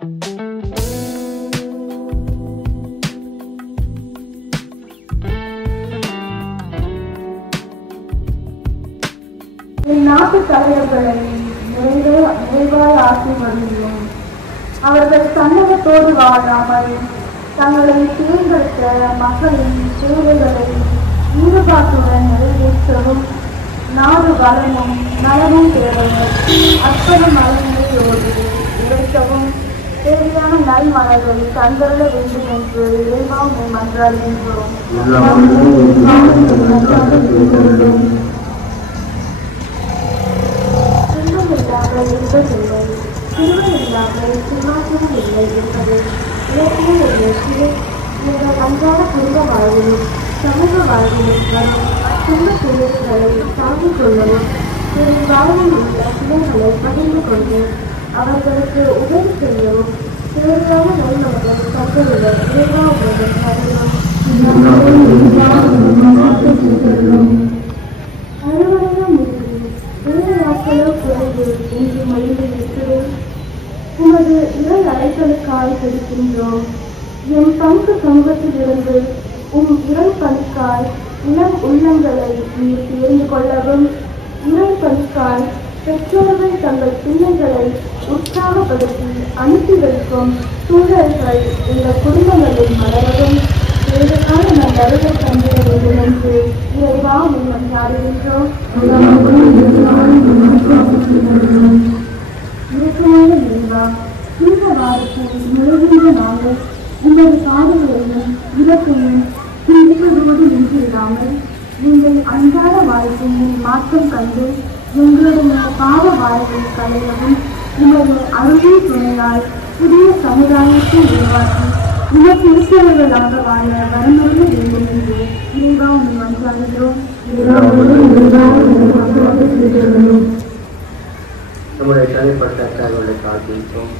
நாட்டு தலைவர்களை நிறைவாய் ஆசீர்வதியும். அவர்கள் சன்னதத்தோடு வாழாமல் தங்களை தேர்ந்தெடுத்த மக்களின் சேவைகளை ஈடுபாட்டுடன் நிறைவேற்றவும் நாடு வளமும் நலமும் தேவையும் அற்புத மலைநிலையோடு இறைக்கவும் தேவையான நல்மலர்களை தந்தருள வேண்டும் என்று இறைவாவும் மன்றாடுகின்றோம். இருப்பதில்லை, திருவள்ளாமல் சிம்மாசனம் இல்லை என்பது இலக்கிய அன்றாட குடும்ப வாழ்விலும் சமூக வாழ்விலும் வரும் துன்ப துயர்களை தாங்கிக் கொள்ளவும் பிறகு வாழ்வில் உள்ள பிள்ளைகளை பகிர்ந்து கொண்டு அவர்களுக்கு உதவி செய்யவும் தேவையான நல்மலர்கள் தந்துள்ள இறைவாவுடன் அறுவடைய முடிவில் வேறு நாட்களோ குறைவு என்று மொழிந்து இருக்கிறேன். உமது இறை அழைத்தலுக்காய் கிடைக்கின்றோம். என் பங்கு சமூகத்திலிருந்து இறை பணிக்காய் இளம் உள்ளங்களை நீர் தேர்ந்து கொள்ளவும் இறை பணிக்காய் பெற்றோர்கள் தங்கள் பிள்ளைகளை உற்சாகப்படுத்தி அனுப்பி வைக்கும் சூழல்கள் எங்கள் குடும்பங்களில் மலரவும் தேவையான நல்லறிவை தந்திட வேண்டும் என்று இறைவா மன்றாடுகின்றோம். இயற்கையான இறைவா, இந்த வாரத்தில் நுழைகின்ற நாங்கள் உங்களது காதலையும் இலக்கையும் சிந்திப்பதோடு நின்றில்லாமல் நீங்கள் அன்றாட வாழ்க்கையில் மாற்றம் கண்டு எங்களுடைய பாவ வாழ்வை களையவும் உங்களது அருளின் துணையால் புதிய சமுதாயத்தை உருவாக்கி இனப்பேற்றவர்களாக வாழ வரமுள்ள வேண்டும் என்று இறைவா மன்றாடுகிறோம். நம்முடைய தனிப்பட்ட கடவுளை காண்பித்தோம்.